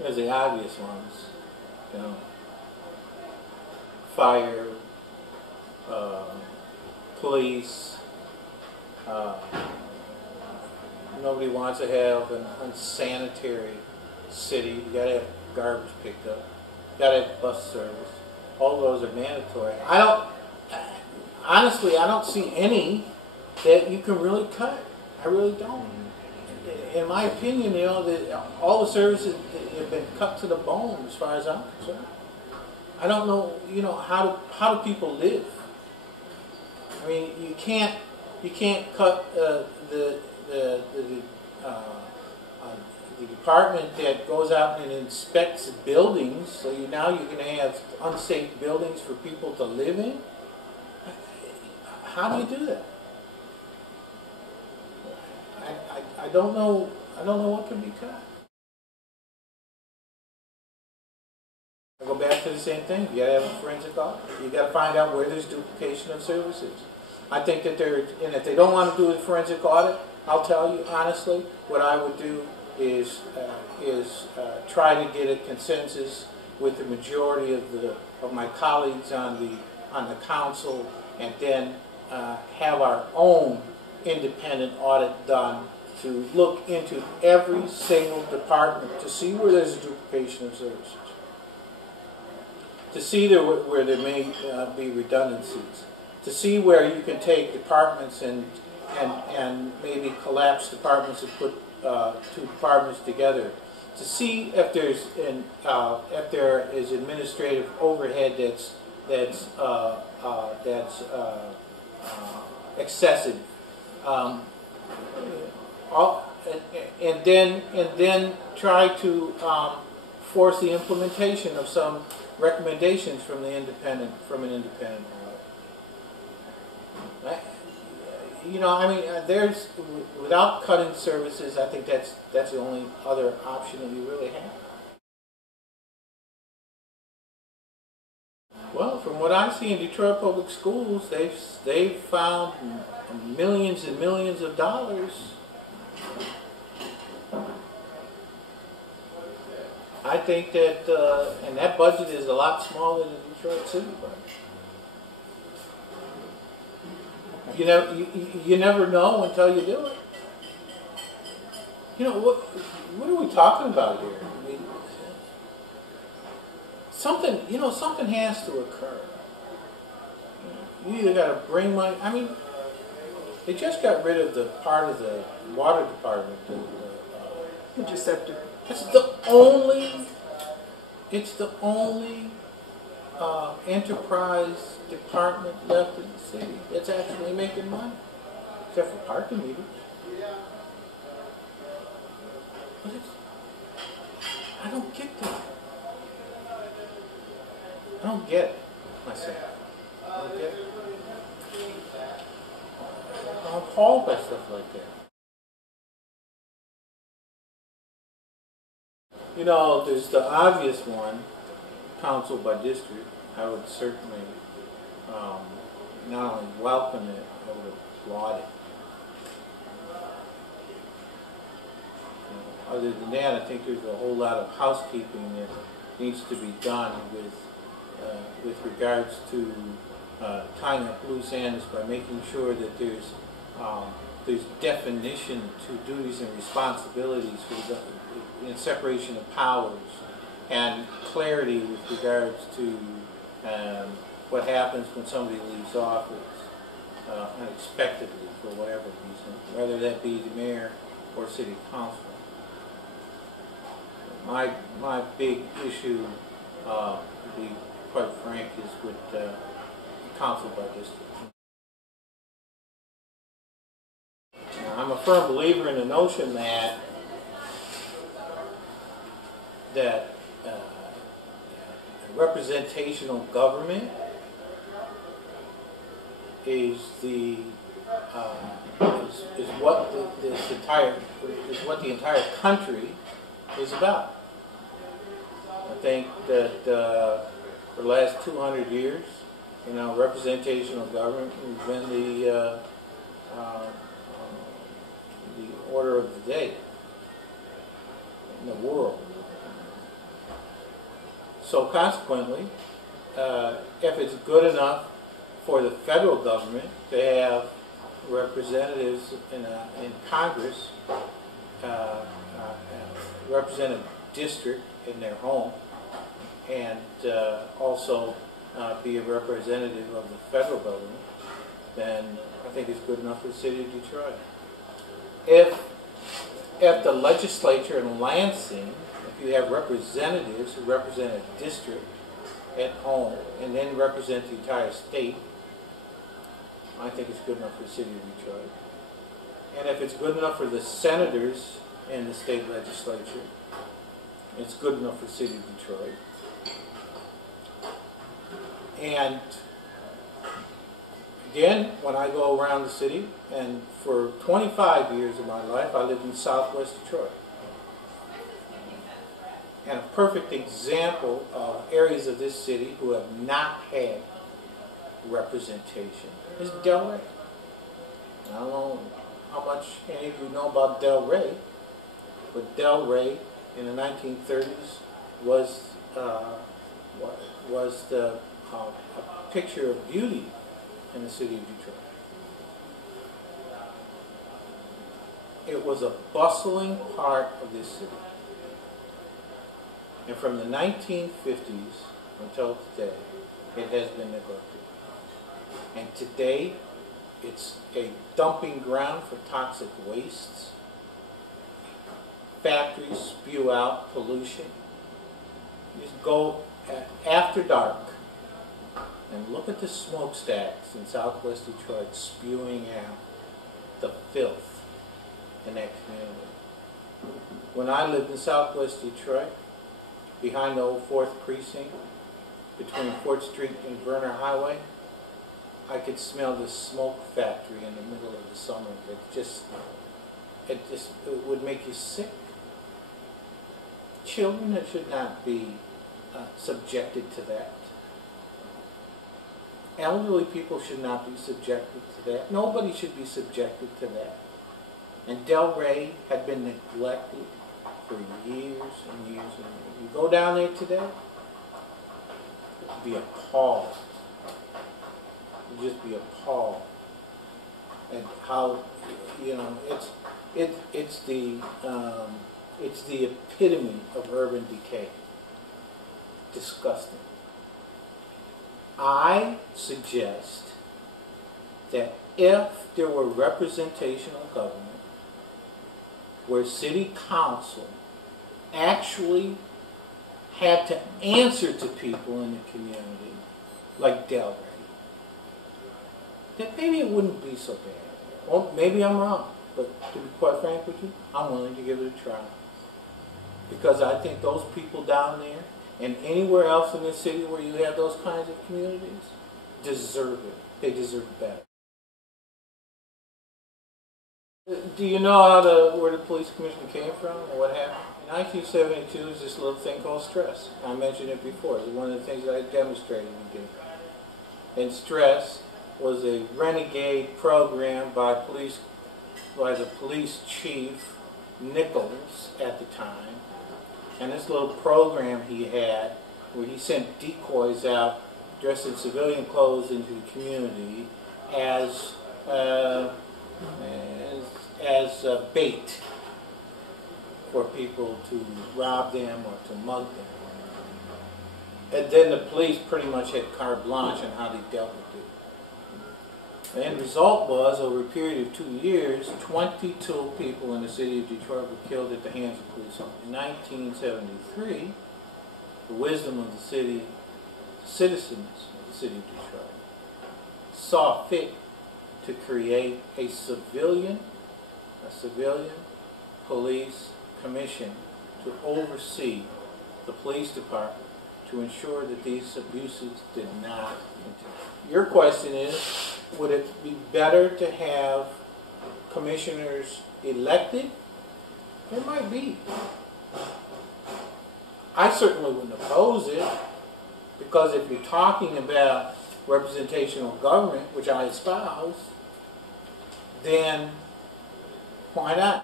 There's the obvious ones, you know, fire, police. Nobody wants to have an unsanitary city. You got to have garbage picked up. You got to have bus service. All those are mandatory. Honestly, I don't see any that you can really cut. I really don't. In my opinion, you know, all the services have been cut to the bone as far as I'm concerned. I don't know, you know, how do people live? I mean, you can't cut the department that goes out and inspects buildings. So now you're going to have unsafe buildings for people to live in. How do you do that? I don't know. I don't know what can be cut. I go back to the same thing. You got to have a forensic audit. You got to find out where there's duplication of services. I think that and if they don't want to do a forensic audit, I'll tell you honestly, what I would do is try to get a consensus with the majority of my colleagues on the council, and then have our own independent audit done to look into every single department to see where there's a duplication of services, to see where there may be redundancies, to see where you can take departments and maybe collapse departments and put two departments together, to see if if there is administrative overhead that's excessive, and then try to force the implementation of some recommendations from an independent audit. You know, I mean, without cutting services, I think that's the only other option that you really have. Well, from what I see in Detroit public schools, they've found millions and millions of dollars. I think that, and that budget is a lot smaller than the Detroit City budget. You never know until you do it. You know, what are we talking about here? I mean, something has to occur. You either got to bring money. I mean, they just got rid of the part of the water department. Interceptor. It's the only enterprise department left in the city that's actually making money, except for parking meters. But I don't get that. I don't get it myself. I don't get it. I'm appalled by stuff like that. You know, there's the obvious one, council by district. I would certainly not only welcome it, I would applaud it. Other than that, I think there's a whole lot of housekeeping that needs to be done with regards to tying up loose ends by making sure that there's definition to duties and responsibilities in separation of powers, and clarity with regards to what happens when somebody leaves office unexpectedly for whatever reason, whether that be the mayor or city council. My big issue, to be quite frank, is with council by district. I'm a firm believer in the notion that representational government is what the entire country is about. I think that for the last 200 years, you know, representational government has been the order of the day in the world. So consequently, if it's good enough for the federal government to have representatives in Congress represent a district in their home, and also be a representative of the federal government, then I think it's good enough for the city of Detroit. If the legislature in Lansing, if you have representatives who represent a district at home and then represent the entire state, I think it's good enough for the city of Detroit. And if it's good enough for the senators in the state legislature, it's good enough for the city of Detroit. And again, when I go around the city, and for 25 years of my life, I lived in Southwest Detroit. And a perfect example of areas of this city who have not had representation is Delray. I don't know how much any of you know about Delray, but Delray in the 1930s was a picture of beauty in the city of Detroit. It was a bustling part of this city. And from the 1950s until today, it has been neglected. And today, it's a dumping ground for toxic wastes. Factories spew out pollution. You just go after dark and look at the smokestacks in Southwest Detroit spewing out the filth in that community. When I lived in Southwest Detroit, behind the old 4th Precinct, between 4th Street and Verner Highway, I could smell the smoke factory in the middle of the summer. It would make you sick. Children should not be subjected to that. Elderly people should not be subjected to that. Nobody should be subjected to that. And Delray had been neglected for years and years and years. You go down there today, you'd be appalled. You'd just be appalled at how, you know, it's the epitome of urban decay. Disgusting. I suggest that if there were representational government where city council actually had to answer to people in the community, like Delray, then maybe it wouldn't be so bad. Well, maybe I'm wrong, but to be quite frank with you, I'm willing to give it a try. Because I think those people down there and anywhere else in the city where you have those kinds of communities deserve it. They deserve better. Do you know where the police commission came from or what happened? In 1972 is this little thing called stress. I mentioned it before. It's one of the things that I demonstrated we did. And stress was a renegade program by the police chief Nichols at the time. And this little program he had where he sent decoys out dressed in civilian clothes into the community as bait for people to rob them or to mug them. And then the police pretty much had carte blanche on how they dealt with it. The end result was, over a period of 2 years, 22 people in the city of Detroit were killed at the hands of police. In 1973, the wisdom of the city, citizens of the city of Detroit, saw fit to create a civilian police commission to oversee the police department to ensure that these abuses did not continue. Your question is, would it be better to have commissioners elected? It might be. I certainly wouldn't oppose it, because if you're talking about representational government, which I espouse, then why not?